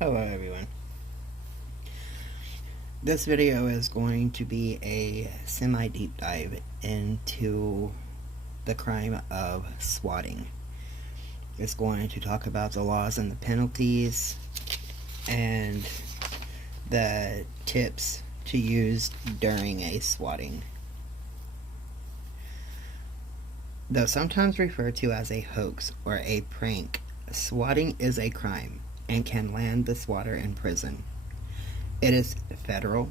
Hello everyone. This video is going to be a semi-deep dive into the crime of swatting. It's going to talk about the laws and the penalties and the tips to use during a swatting. Though sometimes referred to as a hoax or a prank, swatting is a crime and can land the swatter in prison. It is federal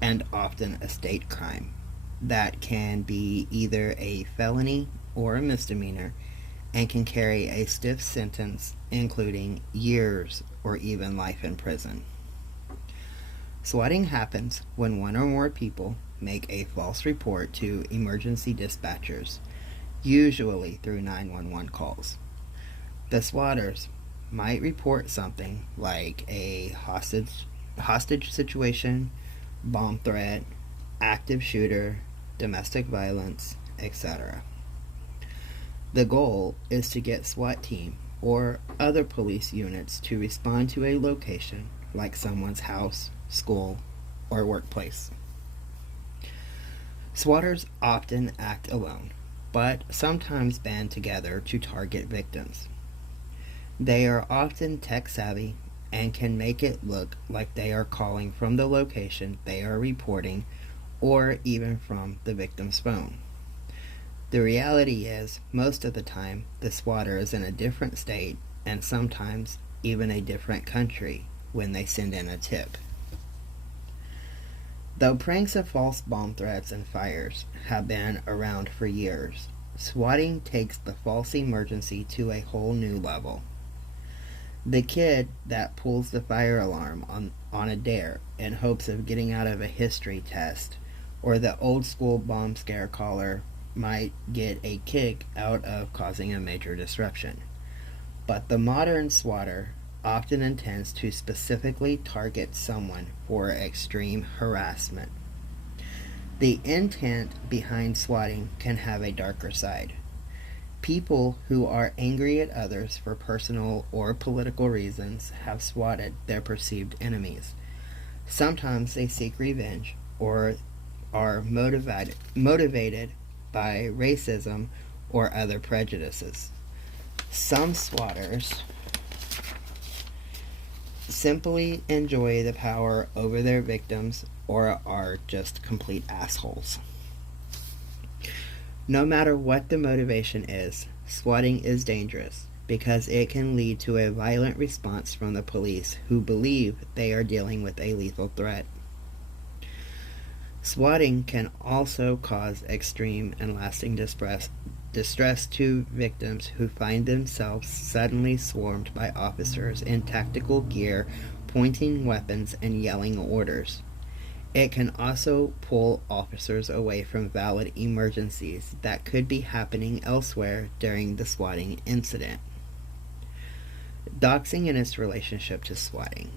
and often a state crime that can be either a felony or a misdemeanor and can carry a stiff sentence, including years or even life in prison. Swatting happens when one or more people make a false report to emergency dispatchers, usually through 911 calls. The swatters might report something like a hostage situation, bomb threat, active shooter, domestic violence, etc. The goal is to get SWAT team or other police units to respond to a location like someone's house, school, or workplace. Swatters often act alone, but sometimes band together to target victims. They are often tech-savvy and can make it look like they are calling from the location they are reporting or even from the victim's phone. The reality is, most of the time, the swatter is in a different state and sometimes even a different country when they send in a tip. Though pranks of false bomb threats and fires have been around for years, swatting takes the false emergency to a whole new level. The kid that pulls the fire alarm on a dare in hopes of getting out of a history test, or the old school bomb scare caller might get a kick out of causing a major disruption. But the modern swatter often intends to specifically target someone for extreme harassment. The intent behind swatting can have a darker side. People who are angry at others for personal or political reasons have swatted their perceived enemies. Sometimes they seek revenge or are motivated by racism or other prejudices. Some swatters simply enjoy the power over their victims or are just complete assholes. No matter what the motivation is, swatting is dangerous because it can lead to a violent response from the police who believe they are dealing with a lethal threat. Swatting can also cause extreme and lasting distress to victims who find themselves suddenly swarmed by officers in tactical gear, pointing weapons and yelling orders. It can also pull officers away from valid emergencies that could be happening elsewhere during the swatting incident. Doxing and its relationship to swatting.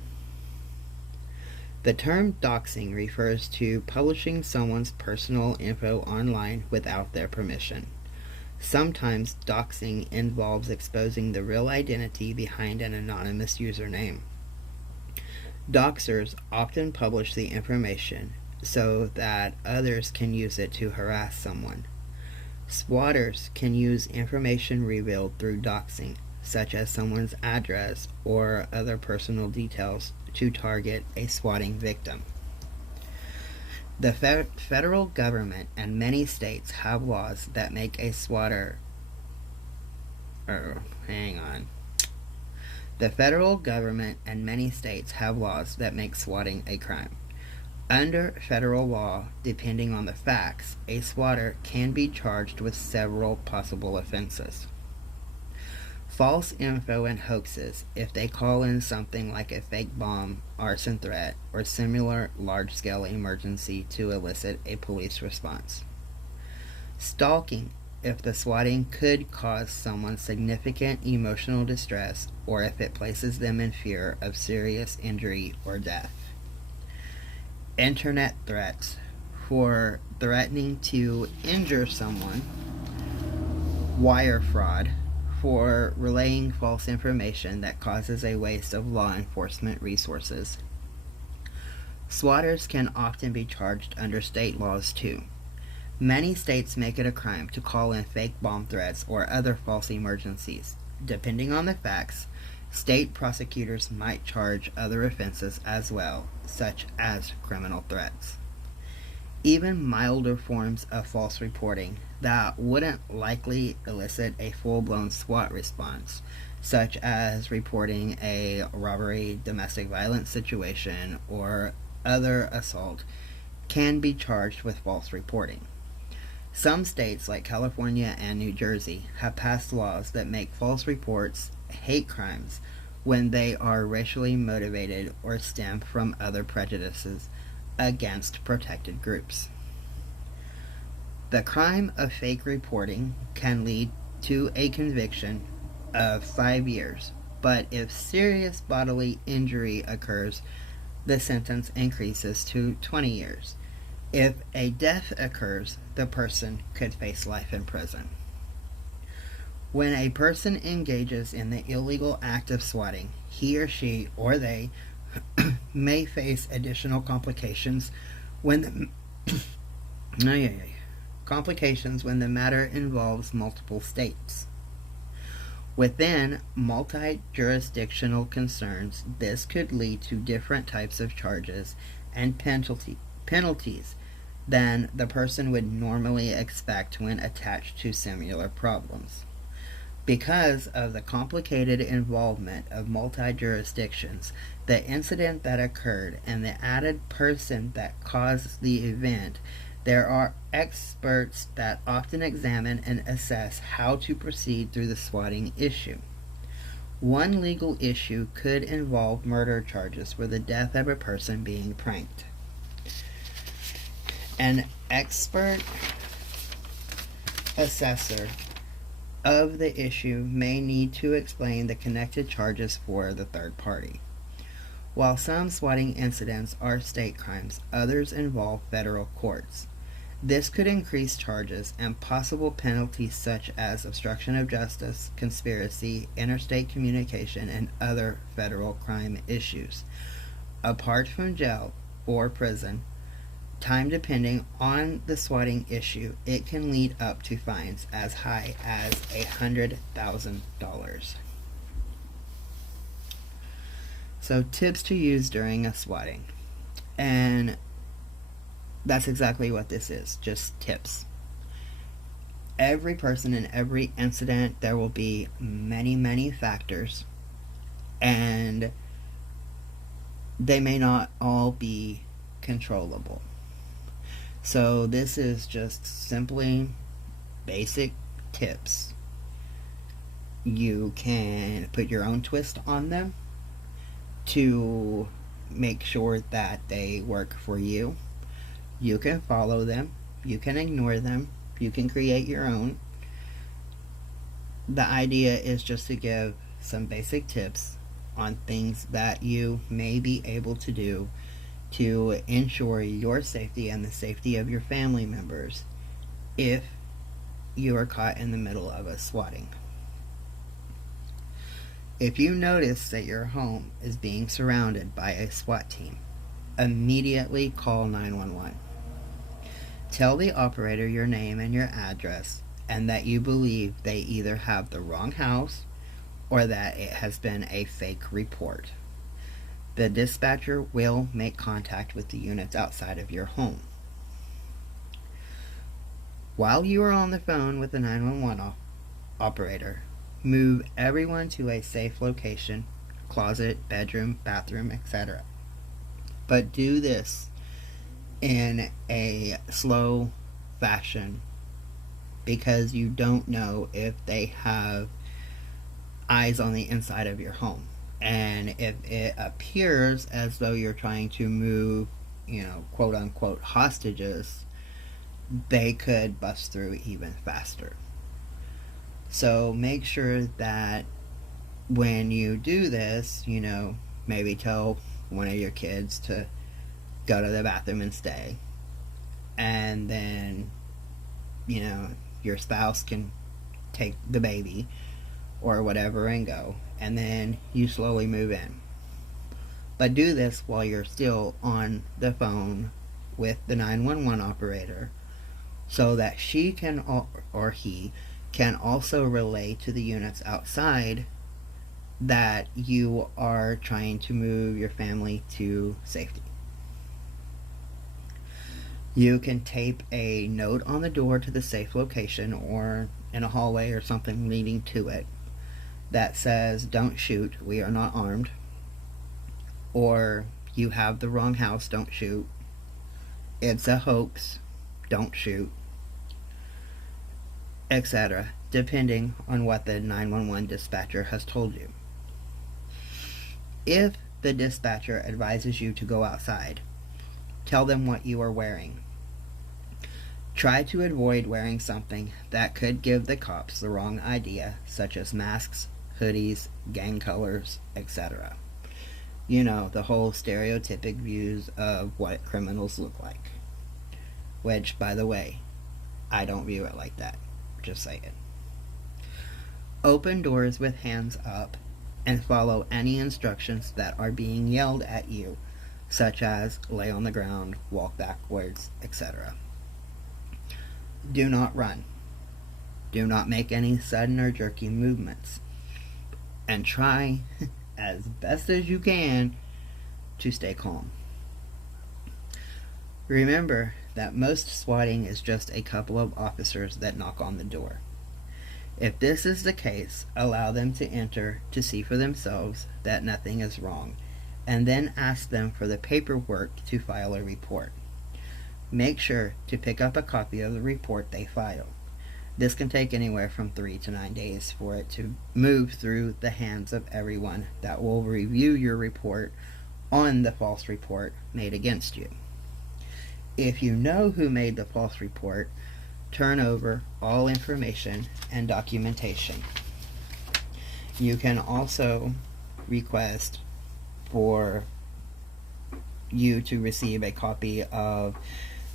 The term doxing refers to publishing someone's personal info online without their permission. Sometimes doxing involves exposing the real identity behind an anonymous username. Doxers often publish the information so that others can use it to harass someone. Swatters can use information revealed through doxing, such as someone's address or other personal details, to target a swatting victim. The federal government and many states have laws that make a swatter... The federal government and many states have laws that make swatting a crime. Under federal law, depending on the facts, a swatter can be charged with several possible offenses. False info and hoaxes, if they call in something like a fake bomb, arson threat, or similar large-scale emergency to elicit a police response. Stalking, if the swatting could cause someone significant emotional distress or if it places them in fear of serious injury or death. Internet threats, for threatening to injure someone. Wire fraud, for relaying false information that causes a waste of law enforcement resources. Swatters can often be charged under state laws too. Many states make it a crime to call in fake bomb threats or other false emergencies. Depending on the facts, state prosecutors might charge other offenses as well, such as criminal threats. Even milder forms of false reporting that wouldn't likely elicit a full-blown SWAT response, such as reporting a robbery, domestic violence situation, or other assault, can be charged with false reporting. Some states, like California and New Jersey, have passed laws that make false reports hate crimes when they are racially motivated or stem from other prejudices against protected groups. The crime of fake reporting can lead to a conviction of 5 years, but if serious bodily injury occurs, the sentence increases to 20 years. If a death occurs, the person could face life in prison. When a person engages in the illegal act of swatting, he or she or they may face additional complications when the matter involves multiple states. Within multi-jurisdictional concerns, this could lead to different types of charges and penalties than the person would normally expect when attached to similar problems. Because of the complicated involvement of multi-jurisdictions, the incident that occurred, and the added person that caused the event, there are experts that often examine and assess how to proceed through the swatting issue. One legal issue could involve murder charges for the death of a person being pranked. An expert assessor of the issue may need to explain the connected charges for the third party. While some swatting incidents are state crimes, others involve federal courts. This could increase charges and possible penalties such as obstruction of justice, conspiracy, interstate communication, and other federal crime issues. Apart from jail or prison time, depending on the swatting issue, it can lead up to fines as high as $100,000. So, tips to use during a swatting. And that's exactly what this is, just tips. Every person in every incident, there will be many, many factors, and they may not all be controllable. So this is just simply basic tips. You can put your own twist on them to make sure that they work for you. You can follow them, you can ignore them, you can create your own. The idea is just to give some basic tips on things that you may be able to do to ensure your safety and the safety of your family members if you are caught in the middle of a swatting. If you notice that your home is being surrounded by a SWAT team, immediately call 911. Tell the operator your name and your address, and that you believe they either have the wrong house or that it has been a fake report. The dispatcher will make contact with the units outside of your home. While you are on the phone with the 911 operator, move everyone to a safe location, closet, bedroom, bathroom, etc. But do this in a slow fashion because you don't know if they have eyes on the inside of your home. And if it appears as though you're trying to move, quote unquote hostages, they could bust through even faster. So make sure that when you do this, maybe tell one of your kids to go to the bathroom and stay. And then, your spouse can take the baby. or whatever and go, and then you slowly move in. But do this while you're still on the phone with the 911 operator so that she can or he can also relay to the units outside that you are trying to move your family to safety. You can tape a note on the door to the safe location or in a hallway or something leading to it that says, "Don't shoot, we are not armed," or "You have the wrong house, don't shoot," "It's a hoax, don't shoot," etc., depending on what the 911 dispatcher has told you. If the dispatcher advises you to go outside, tell them what you are wearing. Try to avoid wearing something that could give the cops the wrong idea, such as masks, hoodies, gang colors, etc. You know, the whole stereotypic views of what criminals look like. Which, by the way, I don't view it like that. Just saying. Open doors with hands up and follow any instructions that are being yelled at you, such as lay on the ground, walk backwards, etc. Do not run. Do not make any sudden or jerky movements. And try, as best as you can, to stay calm. Remember that most swatting is just a couple of officers that knock on the door. If this is the case, allow them to enter to see for themselves that nothing is wrong, and then ask them for the paperwork to file a report. Make sure to pick up a copy of the report they file. This can take anywhere from 3 to 9 days for it to move through the hands of everyone that will review your report on the false report made against you. If you know who made the false report, turn over all information and documentation. You can also request for you to receive a copy of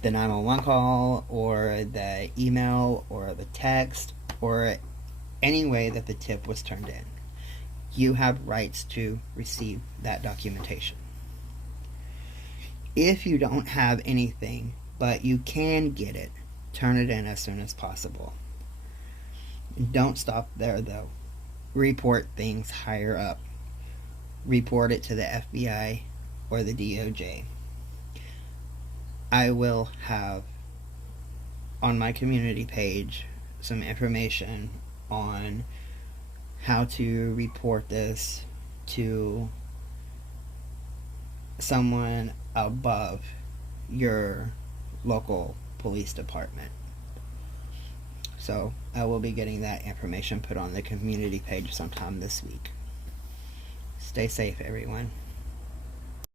the 911 call or the email or the text or any way that the tip was turned in. You have rights to receive that documentation. If you don't have anything, but you can get it, turn it in as soon as possible. Don't stop there though. Report things higher up. Report it to the FBI or the DOJ. I will have on my community page some information on how to report this to someone above your local police department. So I will be getting that information put on the community page sometime this week. Stay safe, everyone.